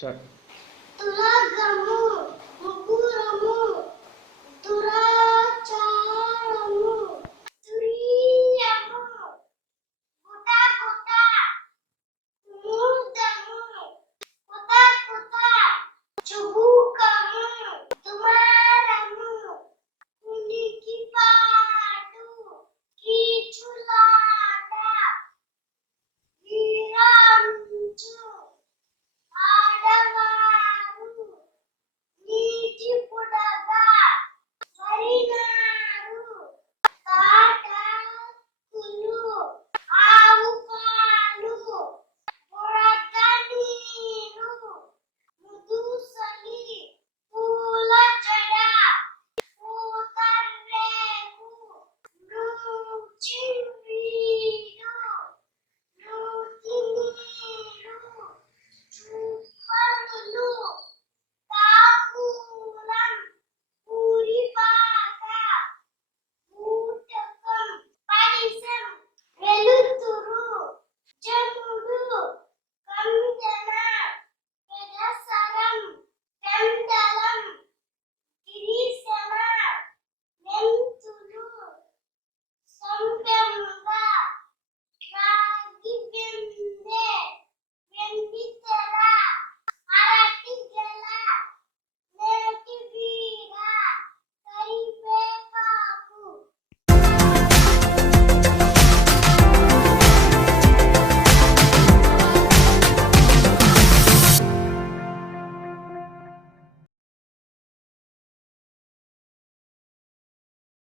Second.